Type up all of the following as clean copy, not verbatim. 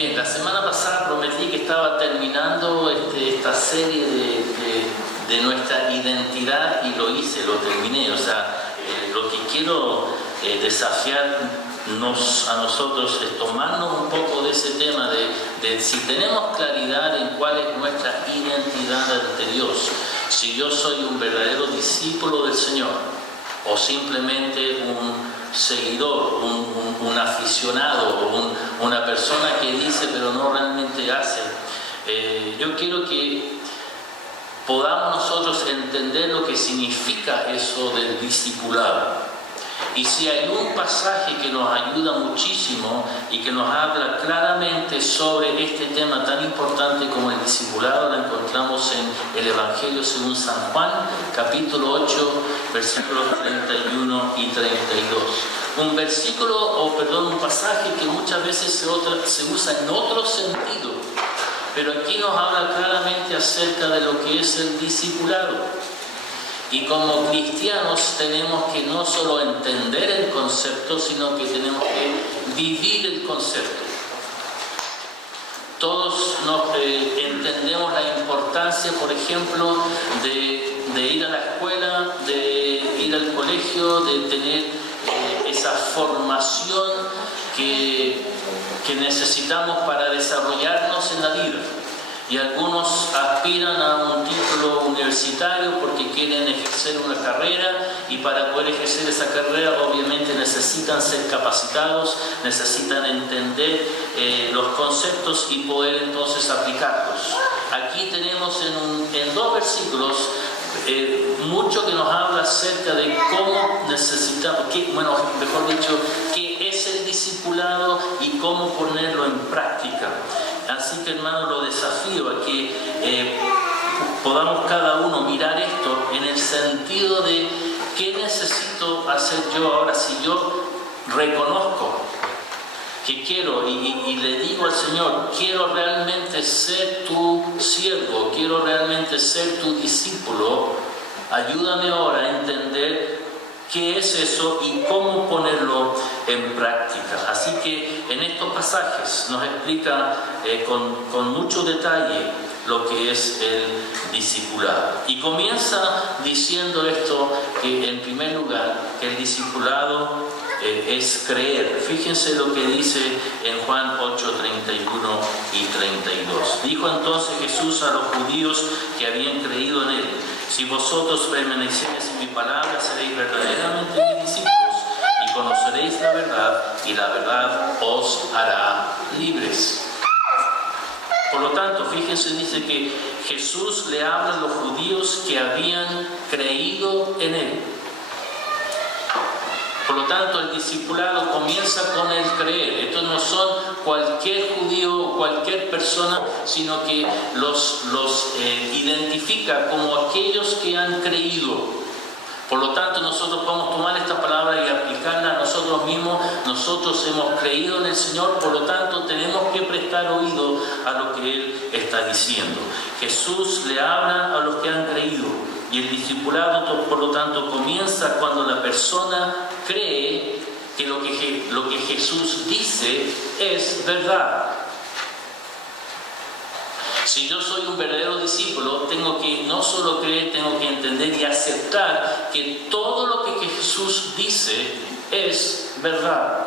Bien, la semana pasada prometí que estaba terminando esta serie de nuestra identidad y lo hice, lo terminé. O sea, lo que quiero desafiarnos a nosotros es tomarnos un poco de ese tema de si tenemos claridad en cuál es nuestra identidad ante Dios, si yo soy un verdadero discípulo del Señor o simplemente un seguidor, un aficionado, una persona que dice pero no realmente hace. Yo quiero que podamos nosotros entender lo que significa eso del discipulado. Y si hay un pasaje que nos ayuda muchísimo y que nos habla claramente sobre este tema tan importante como el discipulado, lo encontramos en el Evangelio según San Juan, capítulo 8, versículos 31 y 32. Un pasaje que muchas veces se usa en otro sentido, pero aquí nos habla claramente acerca de lo que es el discipulado. Y como cristianos tenemos que no solo entender el concepto, sino que tenemos que vivir el concepto. Todos entendemos la importancia, por ejemplo, de ir a la escuela, de ir al colegio, de tener esa formación que necesitamos para desarrollarnos en la vida. Y algunos aspiran a un título universitario porque quieren ejercer una carrera, y para poder ejercer esa carrera obviamente necesitan ser capacitados, necesitan entender los conceptos y poder entonces aplicarlos. Aquí tenemos en dos versículos mucho que nos habla acerca de cómo necesitamos, qué es el discipulado y cómo ponerlo en práctica. Así que, hermano, lo desafío a que podamos cada uno mirar esto en el sentido de qué necesito hacer yo ahora. Si yo reconozco que quiero y le digo al Señor, quiero realmente ser tu siervo, quiero realmente ser tu discípulo, ayúdame ahora a entender qué es eso y cómo ponerlo en práctica. Así que en estos pasajes nos explica con mucho detalle lo que es el discipulado. Y comienza diciendo esto, que en primer lugar, que el discipulado es creer. Fíjense lo que dice en Juan 8, 31 y 32. Dijo entonces Jesús a los judíos que habían creído en él: si vosotros permanecéis en mi palabra, seréis verdaderamente mis discípulos y conoceréis la verdad, y la verdad os hará libres. Por lo tanto, fíjense, dice que Jesús le habla a los judíos que habían creído en él. Por lo tanto, el discipulado comienza con el creer. Estos no son cualquier judío o cualquier persona, sino que los identifica como aquellos que han creído. Por lo tanto, nosotros podemos tomar esta palabra y aplicarla a nosotros mismos. Nosotros hemos creído en el Señor, por lo tanto tenemos que prestar oído a lo que Él está diciendo. Jesús le habla a los que han creído. Y el discipulado, por lo tanto, comienza cuando la persona cree que lo que Jesús dice es verdad. Si yo soy un verdadero discípulo, tengo que no solo creer, tengo que entender y aceptar que todo lo que Jesús dice es verdad.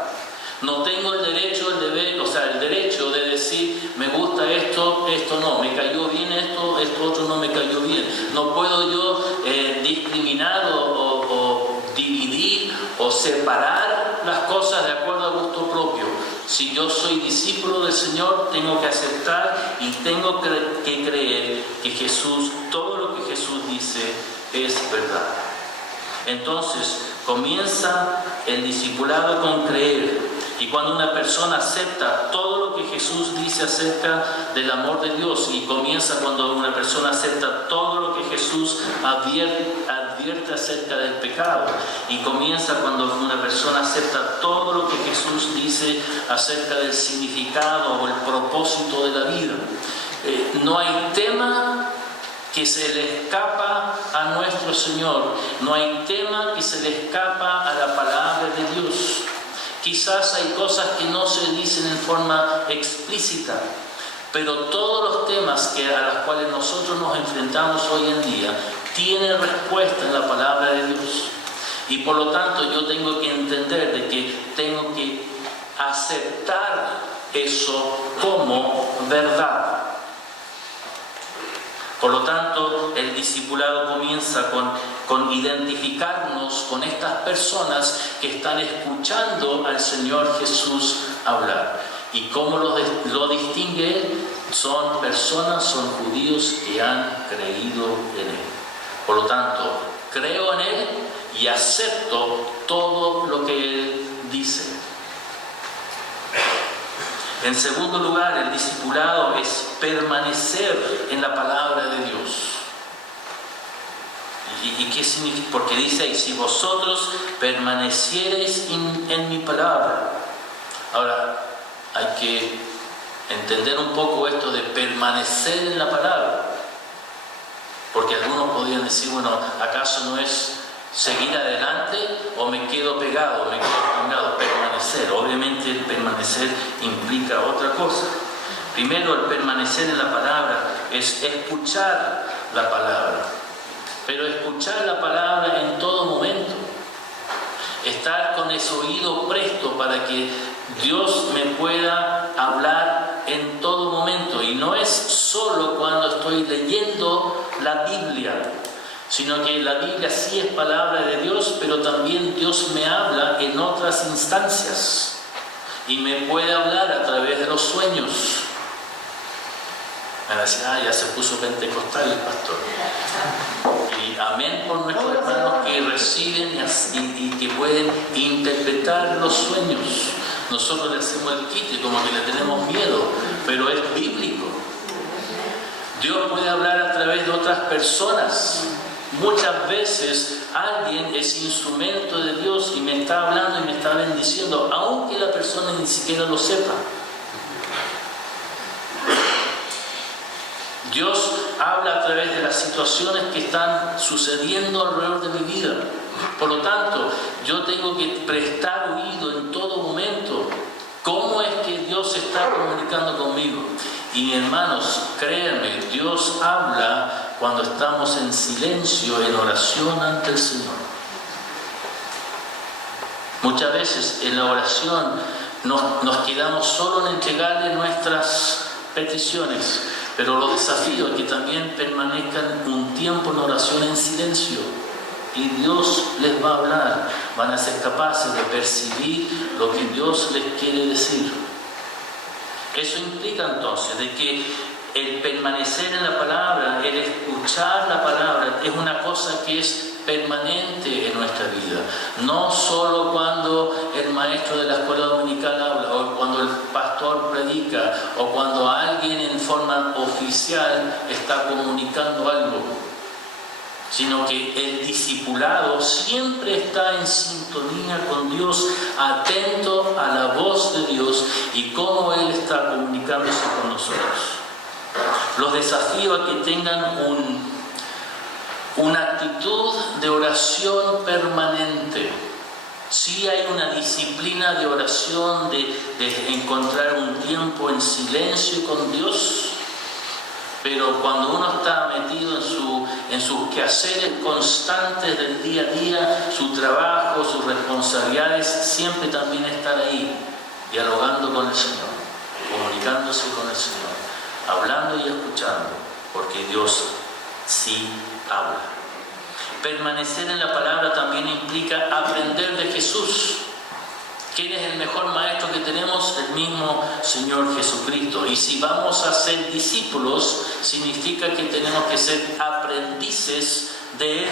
No tengo el derecho, el derecho de decir, me gusta esto, esto no, me cayó bien esto otro no me cayó bien. No puedo yo discriminar o dividir o separar las cosas de acuerdo a gusto propio. Si yo soy discípulo del Señor, tengo que aceptar y tengo que creer que Jesús, todo lo que Jesús dice es verdad. Entonces, comienza el discipulado con creer. Y cuando una persona acepta todo lo que Jesús dice acerca del amor de Dios, y comienza cuando una persona acepta todo lo que Jesús advierte acerca del pecado, y comienza cuando una persona acepta todo lo que Jesús dice acerca del significado o el propósito de la vida. No hay tema que se le escapa a nuestro Señor, no hay tema que se le escapa a la palabra de Dios. Quizás hay cosas que no se dicen en forma explícita, pero todos los temas a los cuales nosotros nos enfrentamos hoy en día tienen respuesta en la palabra de Dios. Y por lo tanto yo tengo que entender de que tengo que aceptar eso como verdad. Por lo tanto, el discipulado comienza con identificarnos con estas personas que están escuchando al Señor Jesús hablar. ¿Y cómo lo distingue Él? Son personas, son judíos que han creído en Él. Por lo tanto, creo en Él y acepto todo lo que Él dice. En segundo lugar, el discipulado es permanecer en la palabra de Dios. ¿Y qué significa? Porque dice ahí, si vosotros permaneciereis en mi palabra. Ahora, hay que entender un poco esto de permanecer en la palabra. Porque algunos podrían decir, bueno, ¿acaso no es seguir adelante o me quedo pegado, me quedo estancado? Permanecer, obviamente el permanecer implica otra cosa. Primero, el permanecer en la palabra es escuchar la palabra, pero escuchar la palabra en todo momento, estar con ese oído presto para que Dios me pueda hablar en todo momento. Y no es solo cuando estoy leyendo la Biblia, sino que la Biblia sí es palabra de Dios, pero también Dios me habla en otras instancias y me puede hablar a través de los sueños. Me decía, ya se puso pentecostal el pastor. Y amén por nuestros hermanos que reciben y que pueden interpretar los sueños. Nosotros le hacemos el quite, como que le tenemos miedo, pero es bíblico. Dios puede hablar a través de otras personas. Muchas veces alguien es instrumento de Dios y me está hablando y me está bendiciendo, aunque la persona ni siquiera lo sepa. Dios habla a través de las situaciones que están sucediendo alrededor de mi vida. Por lo tanto, yo tengo que prestar oído en todo momento. ¿Cómo es que Dios se está comunicando conmigo? Y hermanos, créanme, Dios habla cuando estamos en silencio, en oración ante el Señor. Muchas veces en la oración nos quedamos solo en entregarle nuestras peticiones, pero los desafíos es que también permanezcan un tiempo en oración en silencio y Dios les va a hablar, van a ser capaces de percibir lo que Dios les quiere decir. Eso implica entonces de que el permanecer en la palabra, el escuchar la palabra, es una cosa que es permanente en nuestra vida. No solo cuando el maestro de la escuela dominical habla, o cuando el pastor predica, o cuando alguien en forma oficial está comunicando algo, sino que el discipulado siempre está en sintonía con Dios, atento a la voz de Dios y cómo Él está comunicándose con nosotros. Los desafío a que tengan una actitud de oración permanente. Sí hay una disciplina de oración, de encontrar un tiempo en silencio con Dios, pero cuando uno está metido en sus quehaceres constantes del día a día, su trabajo, sus responsabilidades, siempre también estar ahí, dialogando con el Señor, comunicándose con el Señor, hablando y escuchando, porque Dios sí habla. Permanecer en la palabra también implica aprender de Jesús. ¿Quién es el mejor maestro que tenemos? El mismo Señor Jesucristo. Y si vamos a ser discípulos, significa que tenemos que ser aprendices de Él.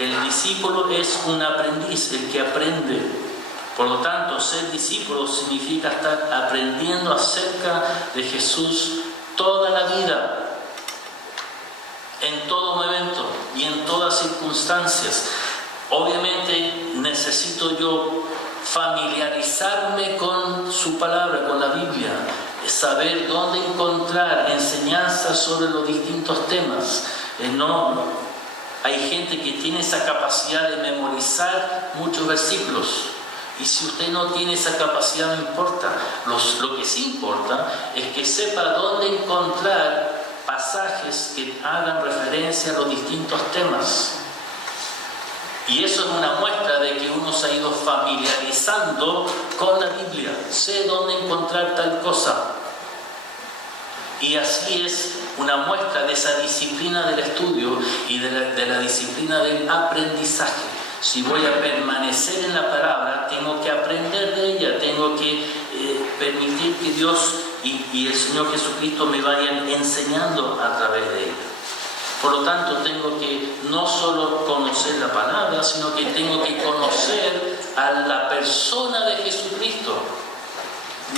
El discípulo es un aprendiz, el que aprende. Por lo tanto, ser discípulo significa estar aprendiendo acerca de Jesús toda la vida, en todo momento y en todas circunstancias. Obviamente necesito yo familiarizarme con su palabra, con la Biblia, saber dónde encontrar enseñanzas sobre los distintos temas. Hay gente que tiene esa capacidad de memorizar muchos versículos, Y si usted no tiene esa capacidad, no importa. Lo que sí importa es que sepa dónde encontrar pasajes que hagan referencia a los distintos temas. Y eso es una muestra de que uno se ha ido familiarizando con la Biblia. Sé dónde encontrar tal cosa. Y así es una muestra de esa disciplina del estudio y de la disciplina del aprendizaje. Si voy a permanecer en la palabra, tengo que aprender de ella, tengo que permitir que Dios y el Señor Jesucristo me vayan enseñando a través de ella. Por lo tanto, tengo que no solo conocer la palabra, sino que tengo que conocer a la persona de Jesucristo.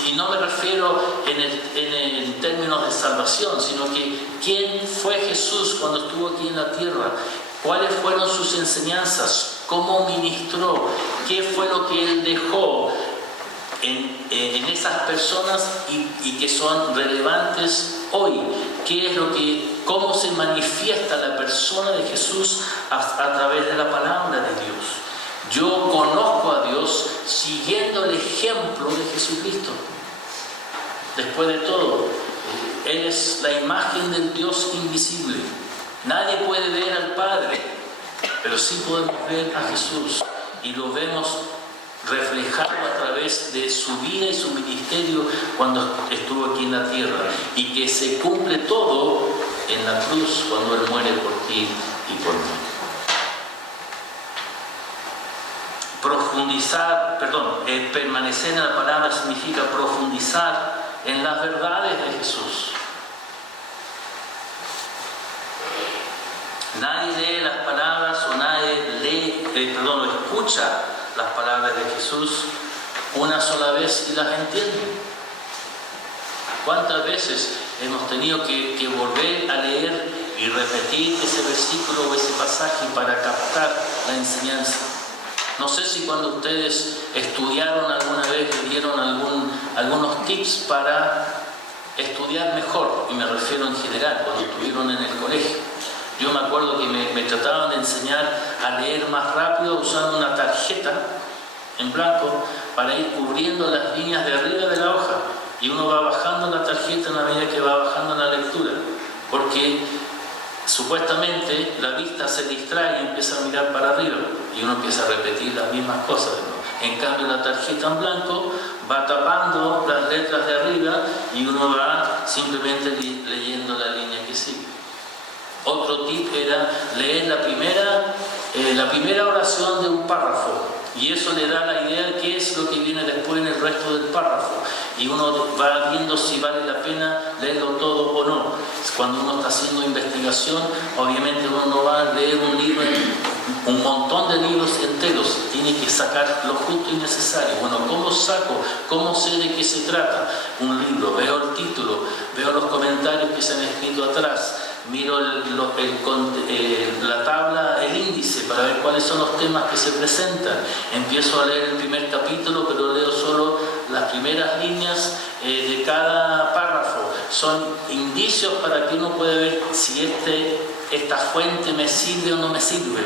Y no me refiero en términos de salvación, sino que quién fue Jesús cuando estuvo aquí en la tierra, cuáles fueron sus enseñanzas, cómo ministró, qué fue lo que Él dejó en esas personas y que son relevantes hoy. Cómo se manifiesta la persona de Jesús a través de la palabra de Dios. Yo conozco a Dios siguiendo el ejemplo de Jesucristo. Después de todo, Él es la imagen del Dios invisible. Nadie puede ver al Padre, pero sí podemos ver a Jesús. Y lo vemos reflejado a través de su vida y su ministerio cuando estuvo aquí en la tierra. Y que se cumple todo en la cruz cuando Él muere por ti y por mí. Permanecer en la palabra significa profundizar en las verdades de Jesús. Nadie lee las palabras o nadie escucha las palabras de Jesús una sola vez y las entiende. ¿Cuántas veces hemos tenido que volver a leer y repetir ese versículo o ese pasaje para captar la enseñanza? No sé si cuando ustedes estudiaron alguna vez le dieron algunos tips para estudiar mejor, y me refiero en general, cuando estuvieron en el colegio. Yo me acuerdo que me trataban de enseñar a leer más rápido usando una tarjeta en blanco para ir cubriendo las líneas de arriba de la hoja. Y uno va bajando la tarjeta a la medida que va bajando la lectura. Porque supuestamente la vista se distrae y empieza a mirar para arriba. Y uno empieza a repetir las mismas cosas. En cambio, la tarjeta en blanco va tapando las letras de arriba y uno va simplemente leyendo la línea que sigue. Otro tip era leer la primera oración de un párrafo, y eso le da la idea de qué es lo que viene después en el resto del párrafo, y uno va viendo si vale la pena leerlo todo o no. Cuando uno está haciendo investigación, obviamente uno no va a leer un libro, un montón de libros enteros, tiene que sacar lo justo y necesario. Bueno, ¿cómo saco? ¿Cómo sé de qué se trata un libro? Veo el título, veo los comentarios que se han escrito atrás, miro la tabla, el índice, para ver cuáles son los temas que se presentan. Empiezo a leer el primer capítulo, pero leo solo las primeras líneas de cada párrafo. Son indicios para que uno pueda ver si esta fuente me sirve o no me sirve.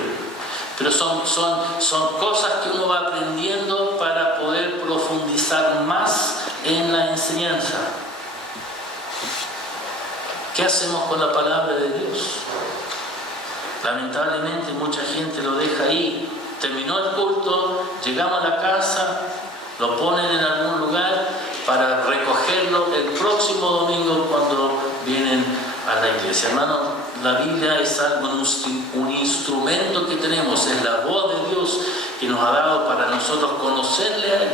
Pero son cosas que uno va aprendiendo para poder profundizar más en la enseñanza. ¿Qué hacemos con la palabra de Dios? Lamentablemente mucha gente lo deja ahí. Terminó el culto, llegamos a la casa, lo ponen en algún lugar para recogerlo el próximo domingo cuando vienen a la iglesia. Hermano, la Biblia es algo, un instrumento que tenemos, es la voz de Dios que nos ha dado para nosotros conocerle a Él.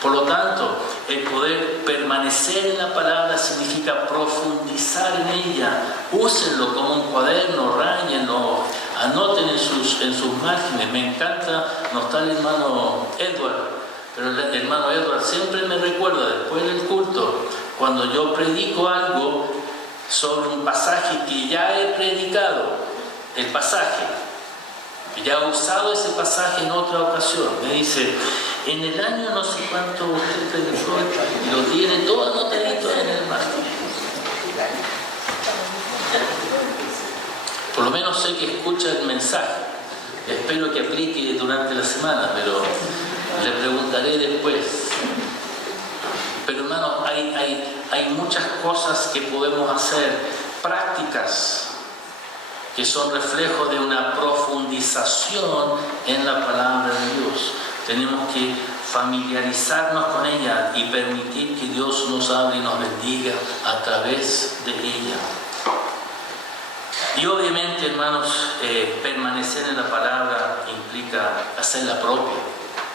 Por lo tanto, el poder permanecer en la palabra significa profundizar en ella. Úsenlo como un cuaderno, ráyenlo, anoten en sus márgenes. Me encanta, no está el hermano Edward, pero el hermano Edward siempre me recuerda después del culto, cuando yo predico algo sobre un pasaje que ya he predicado, el pasaje, ya he usado ese pasaje en otra ocasión. Me dice, en el año no sé cuánto usted predicó, y lo tiene todo anotadito en el márgen. Por lo menos sé que escucha el mensaje. Espero que aplique durante la semana, pero Le preguntaré después. Pero hermanos, hay muchas cosas que podemos hacer, prácticas, que son reflejos de una profundización en la palabra de Dios. Tenemos que familiarizarnos con ella y permitir que Dios nos hable y nos bendiga a través de ella. Y obviamente, hermanos, permanecer en la palabra implica hacerla propia,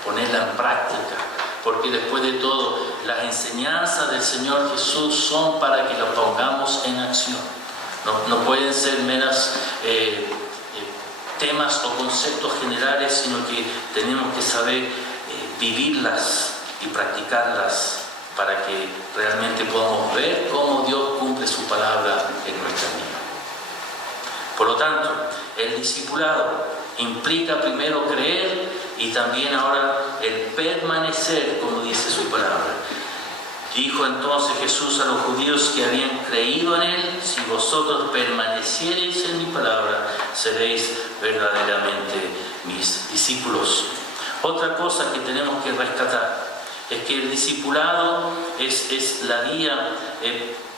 ponerla en práctica, porque después de todo, las enseñanzas del Señor Jesús son para que las pongamos en acción. No pueden ser meras temas o conceptos generales, sino que tenemos que saber vivirlas y practicarlas para que realmente podamos ver cómo Dios cumple su palabra en nuestra vida. Por lo tanto, el discipulado implica primero creer y también ahora el permanecer, como dice su palabra. Dijo entonces Jesús a los judíos que habían creído en Él: si vosotros permaneciereis en mi palabra, seréis verdaderamente mis discípulos. Otra cosa que tenemos que rescatar es que el discipulado es la vía,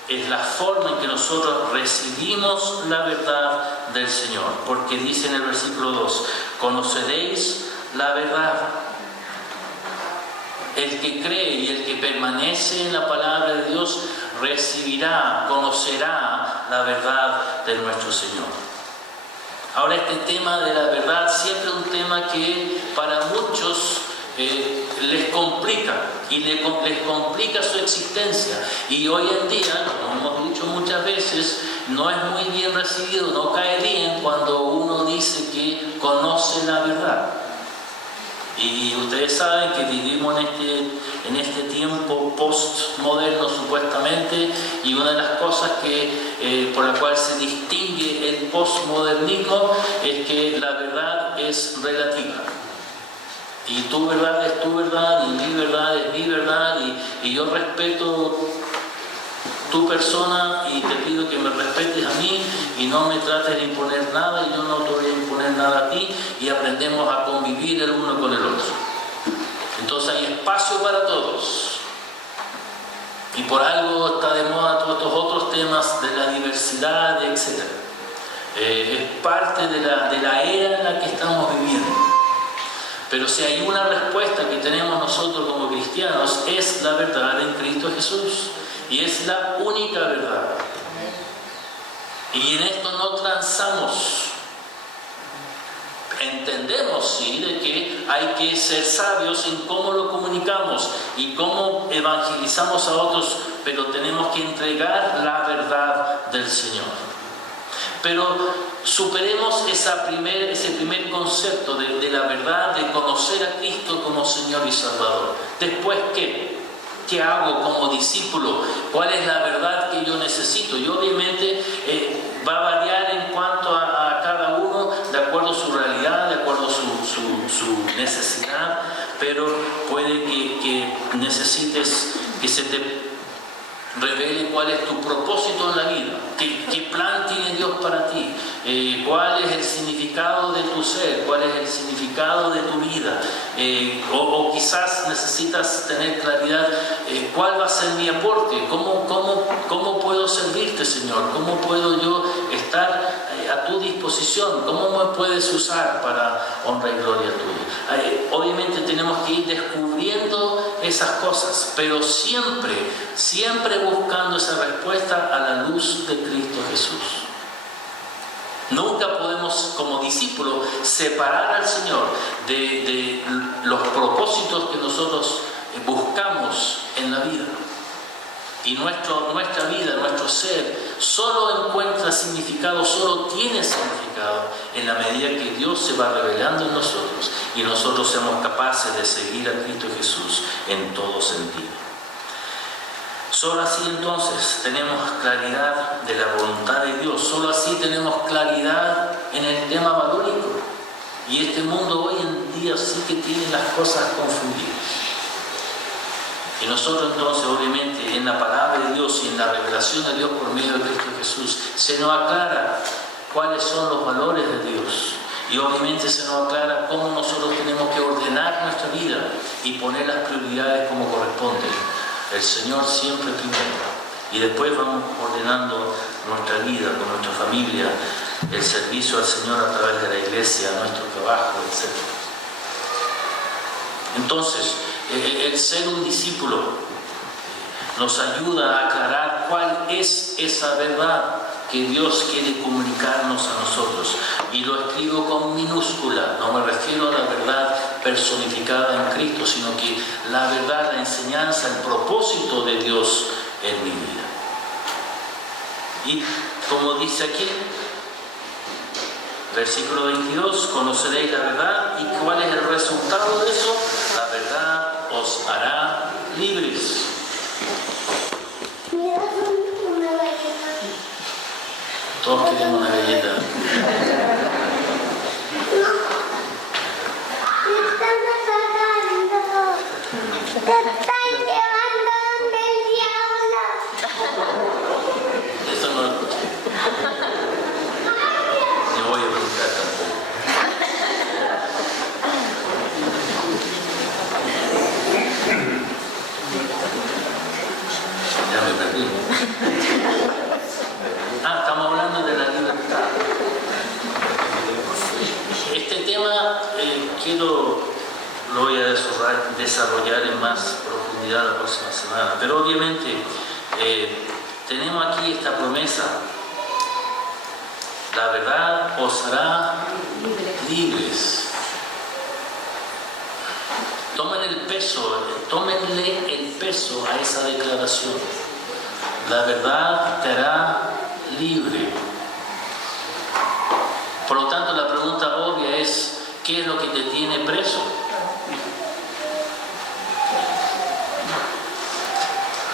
es la forma en que nosotros recibimos la verdad del Señor. Porque dice en el versículo 2, conoceréis la verdad. El que cree y el que permanece en la palabra de Dios recibirá, conocerá la verdad de nuestro Señor. Ahora, este tema de la verdad siempre es un tema que para muchos les complica y les complica su existencia. Y hoy en día, como hemos dicho muchas veces, no es muy bien recibido, no cae bien cuando uno dice que conoce la verdad. Y ustedes saben que vivimos en este tiempo postmoderno supuestamente, y una de las cosas por la cual se distingue el postmodernismo es que la verdad es relativa. Y tu verdad es tu verdad, y mi verdad es mi verdad, y yo respeto tu persona y te pido que me respetes a mí y no me trates de imponer nada, y yo no te voy a imponer nada a ti, y aprendemos a convivir el uno con el otro. Entonces hay espacio para todos, y por algo está de moda todos estos otros temas de la diversidad, etc. Es parte de la era en la que estamos viviendo. Pero si hay una respuesta que tenemos nosotros como cristianos, es la verdad en Cristo Jesús. Y es la única verdad. Y en esto no transamos. Entendemos, sí, de que hay que ser sabios en cómo lo comunicamos y cómo evangelizamos a otros, pero tenemos que entregar la verdad del Señor. Pero superemos ese primer concepto de la verdad, de conocer a Cristo como Señor y Salvador. Después, ¿qué hago como discípulo? ¿Cuál es la verdad que yo necesito? Y obviamente va a variar en cuanto a cada uno, de acuerdo a su realidad, de acuerdo a su necesidad, pero puede que necesites que se te revele cuál es tu propósito en la vida, qué plan tiene Dios para ti, cuál es el significado de tu ser, cuál es el significado de tu vida, o quizás necesitas tener claridad cuál va a ser mi aporte, cómo puedo servirte, Señor, cómo puedo yo estar a tu disposición, cómo me puedes usar para honra y gloria tuya. Obviamente tenemos que ir descubriendo esas cosas, pero siempre buscando esa respuesta a la luz de Cristo Jesús. Nunca podemos, como discípulos, separar al Señor de los propósitos que nosotros buscamos en la vida. Y nuestra vida, nuestro ser, solo encuentra significado, solo tiene significado en la medida que Dios se va revelando en nosotros y nosotros seamos capaces de seguir a Cristo Jesús en todo sentido. Solo así entonces tenemos claridad de la voluntad de Dios, solo así tenemos claridad en el tema valórico. Y este mundo hoy en día sí que tiene las cosas confundidas. Y nosotros entonces, obviamente, en la palabra de Dios y en la revelación de Dios por medio de Cristo Jesús, se nos aclara cuáles son los valores de Dios. Y obviamente se nos aclara cómo nosotros tenemos que ordenar nuestra vida y poner las prioridades como corresponde. El Señor siempre primero. Y después vamos ordenando nuestra vida, con nuestra familia, el servicio al Señor a través de la iglesia, nuestro trabajo, etc. Entonces, el ser un discípulo nos ayuda a aclarar cuál es esa verdad que Dios quiere comunicarnos a nosotros. Y lo escribo con minúscula, no me refiero a la verdad personificada en Cristo, sino que la verdad, la enseñanza, el propósito de Dios en mi vida. Y como dice aquí, versículo 22, conoceréis la verdad. ¿Y cuál es el resultado de eso? La verdad os hará libres. Todos queremos una galleta. Te están llevando donde el diablo. Eso no lo escuché. No voy a preguntar tampoco. Ya me perdí. Estamos hablando de la libertad. Este tema lo voy a desarrollar en más profundidad la próxima semana, pero obviamente tenemos aquí esta promesa: la verdad os hará libres. Tómenle el peso a esa declaración. La verdad te hará libre. Por lo tanto, la pregunta obvia es: ¿qué es lo que te tiene preso?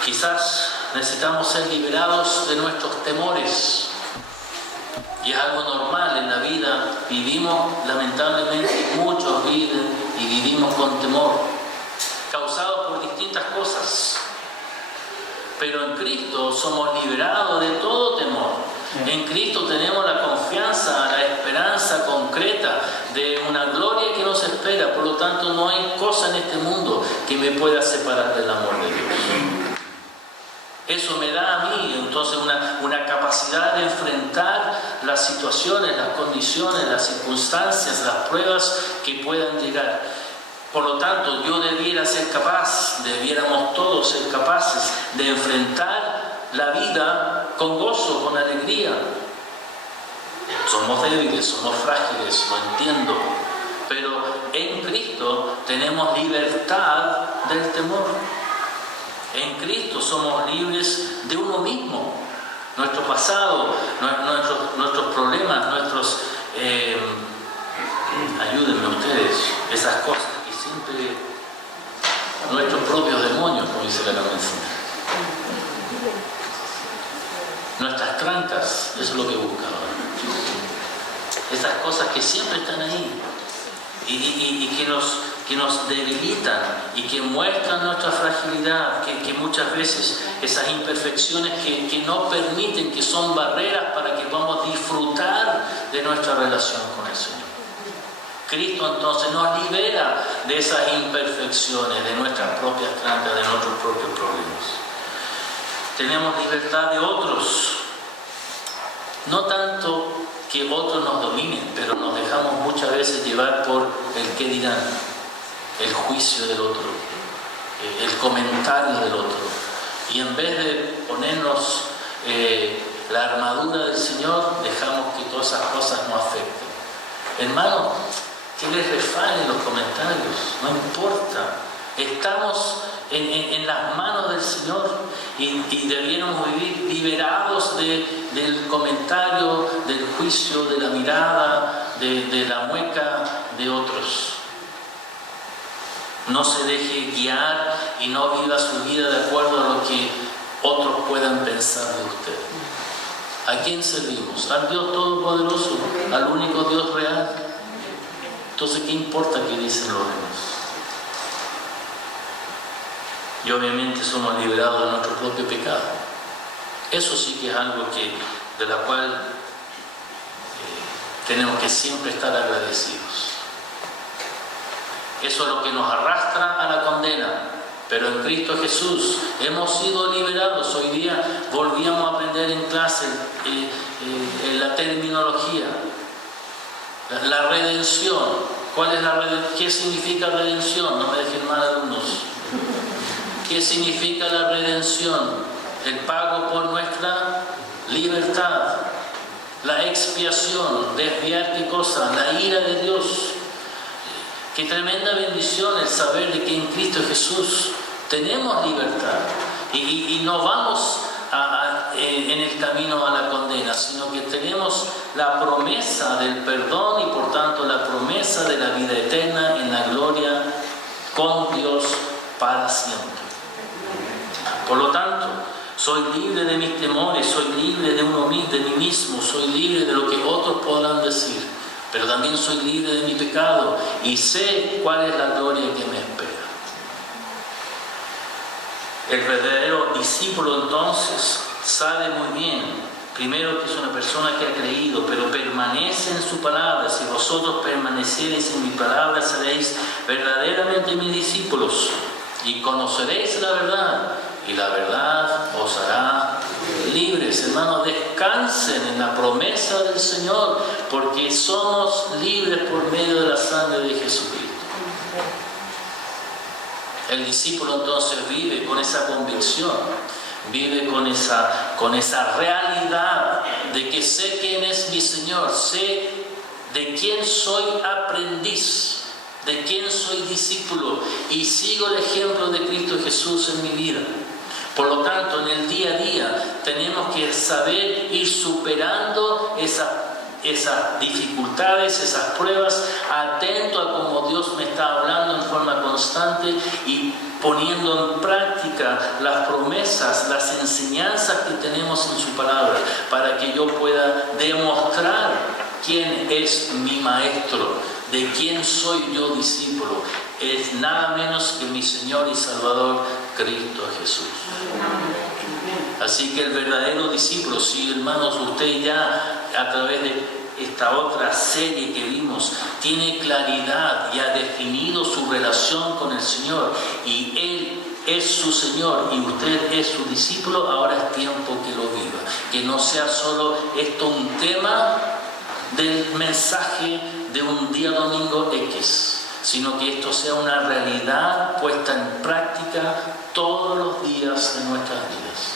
Quizás necesitamos ser liberados de nuestros temores. Y es algo normal en la vida. Vivimos, lamentablemente, muchos viven y vivimos con temor, causado por distintas cosas. Pero en Cristo somos liberados de todo temor. En Cristo tenemos la confianza, la esperanza concreta de una gloria que nos espera. Por lo tanto, no hay cosa en este mundo que me pueda separar del amor de Dios. Eso me da a mí entonces una capacidad de enfrentar las situaciones, las condiciones, las circunstancias, las pruebas que puedan llegar. Por lo tanto, yo debiéramos todos ser capaces de enfrentar la vida con gozo, con alegría. Somos débiles, somos frágiles, lo entiendo, pero en Cristo tenemos libertad del temor. En Cristo somos libres de uno mismo. Nuestro pasado, nuestros problemas, ayúdenme ustedes, esas cosas que siempre, nuestros propios demonios, como dice la canción. Nuestras trancas, eso es lo que buscaba. Esas cosas que siempre están ahí y que nos debilitan y que muestran nuestra fragilidad, que muchas veces esas imperfecciones que no permiten, que son barreras para que podamos disfrutar de nuestra relación con el Señor. Cristo entonces nos libera de esas imperfecciones, de nuestras propias trancas, de nuestros propios problemas. Tenemos libertad de otros, no tanto que otros nos dominen, pero nos dejamos muchas veces llevar por el qué dirán, el juicio del otro, el comentario del otro. Y en vez de ponernos la armadura del Señor, dejamos que todas esas cosas nos afecten. Hermano, que les refalen los comentarios, no importa. Estamos en las manos del Señor y debiéramos vivir liberados del comentario, del juicio, de la mirada, de la mueca de otros. No se deje guiar y no viva su vida de acuerdo a lo que otros puedan pensar de usted. ¿A quién servimos? Al Dios Todopoderoso, al único Dios real. Entonces, ¿qué importa qué dicen los demás? Y obviamente somos liberados de nuestro propio pecado. Eso sí que es algo de la cual tenemos que siempre estar agradecidos. Eso es lo que nos arrastra a la condena. Pero en Cristo Jesús hemos sido liberados. Hoy día volvíamos a aprender en clase la terminología, la redención. ¿Cuál es la redención? ¿Qué significa redención? No me dejen mal, alumnos. ¿Qué significa la redención? El pago por nuestra libertad, la expiación, desviar qué cosa, la ira de Dios. Qué tremenda bendición el saber de que en Cristo Jesús tenemos libertad y no vamos en el camino a la condena, sino que tenemos la promesa del perdón y por tanto la promesa de la vida eterna en la gloria con Dios para siempre. Por lo tanto, soy libre de mis temores, soy libre de mí mismo, soy libre de lo que otros podrán decir, pero también soy libre de mi pecado y sé cuál es la gloria que me espera. El verdadero discípulo entonces sabe muy bien, primero, que es una persona que ha creído, pero permanece en su palabra. Si vosotros permaneciereis en mi palabra, seréis verdaderamente mis discípulos y conoceréis la verdad, y la verdad os hará libres. Hermanos, descansen en la promesa del Señor, porque somos libres por medio de la sangre de Jesucristo. El discípulo entonces vive con esa convicción, vive con esa realidad de que sé quién es mi Señor, sé de quién soy aprendiz, de quién soy discípulo y sigo el ejemplo de Cristo Jesús en mi vida. Por lo tanto, en el día a día tenemos que saber ir superando esas dificultades, esas pruebas, atento a cómo Dios me está hablando en forma constante y poniendo en práctica las promesas, las enseñanzas que tenemos en su palabra, para que yo pueda demostrar quién es mi maestro, de quién soy yo discípulo. Es nada menos que mi Señor y Salvador, Cristo Jesús. Así que el verdadero discípulo, si hermanos, usted ya a través de esta otra serie que vimos, tiene claridad y ha definido su relación con el Señor y Él es su Señor y usted es su discípulo, ahora es tiempo que lo viva. Que no sea solo esto un tema del mensaje de un día domingo X, sino que esto sea una realidad puesta en práctica todos los días de nuestras vidas.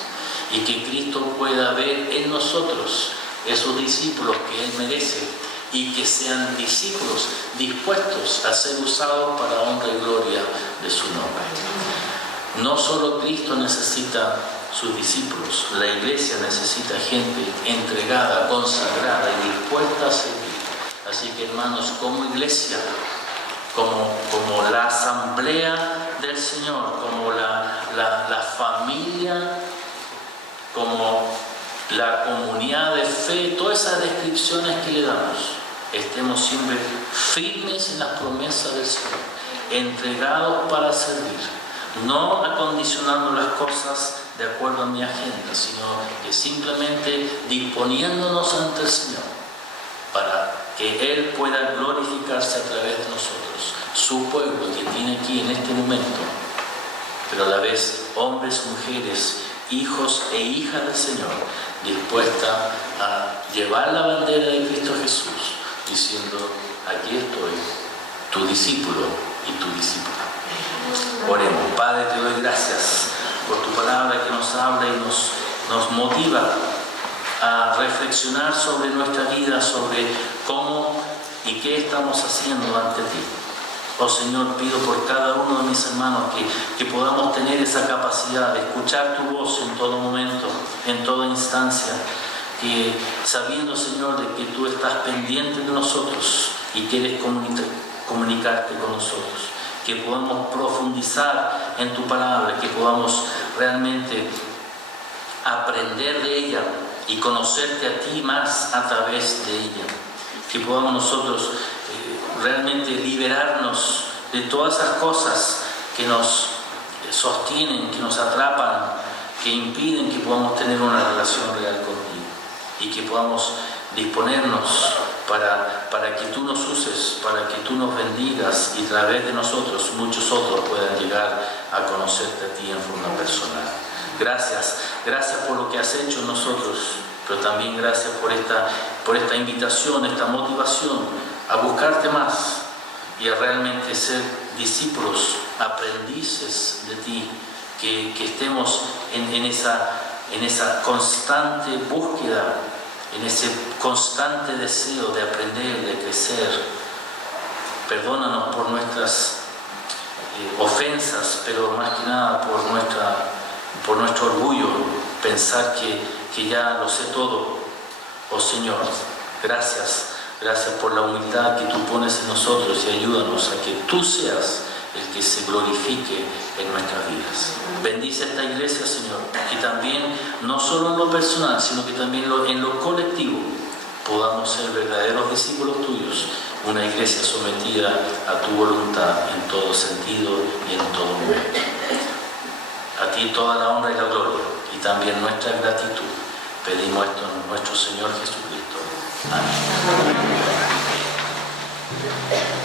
Y que Cristo pueda ver en nosotros esos discípulos que Él merece y que sean discípulos dispuestos a ser usados para honra y gloria de su nombre. No solo Cristo necesita sus discípulos, la iglesia necesita gente entregada, consagrada y dispuesta a servir. Así que hermanos, como iglesia, como la asamblea del Señor, como la familia, como la comunidad de fe, todas esas descripciones que le damos, estemos siempre firmes en las promesas del Señor, entregados para servir, no acondicionando las cosas de acuerdo a mi agenda, sino que simplemente disponiéndonos ante el Señor para que Él pueda glorificarse a través de nosotros, su pueblo que tiene aquí en este momento, pero a la vez hombres, mujeres, hijos e hijas del Señor, dispuesta a llevar la bandera de Cristo Jesús, diciendo: aquí estoy, tu discípulo y tu discípula. Oremos. Padre, te doy gracias por tu palabra que nos habla y nos motiva a reflexionar sobre nuestra vida, sobre cómo y qué estamos haciendo ante ti. Oh Señor, pido por cada uno de mis hermanos que podamos tener esa capacidad de escuchar tu voz en todo momento, en toda instancia, que sabiendo, Señor, de que tú estás pendiente de nosotros y quieres comunicarte con nosotros, que podamos profundizar en tu palabra, que podamos realmente aprender de ella y conocerte a ti más a través de ella, que podamos nosotros realmente liberarnos de todas esas cosas que nos sostienen, que nos atrapan, que impiden que podamos tener una relación real contigo, y que podamos disponernos para que tú nos uses, para que tú nos bendigas y a través de nosotros muchos otros puedan llegar a conocerte a ti en forma personal. Gracias por lo que has hecho en nosotros, pero también gracias por esta invitación, esta motivación a buscarte más y a realmente ser discípulos, aprendices de ti, que estemos en esa constante búsqueda, en ese constante deseo de aprender, de crecer. Perdónanos por nuestras ofensas, pero más que nada por nuestro orgullo, pensar que ya lo sé todo. Oh Señor, gracias por la humildad que tú pones en nosotros y ayúdanos a que tú seas el que se glorifique en nuestras vidas. Bendice esta iglesia, Señor, y también no solo en lo personal, sino que también en lo colectivo podamos ser verdaderos discípulos tuyos, una iglesia sometida a tu voluntad en todo sentido y en todo momento. A ti toda la honra y la gloria y también nuestra gratitud. Pedimos esto en nuestro Señor Jesucristo. Amén.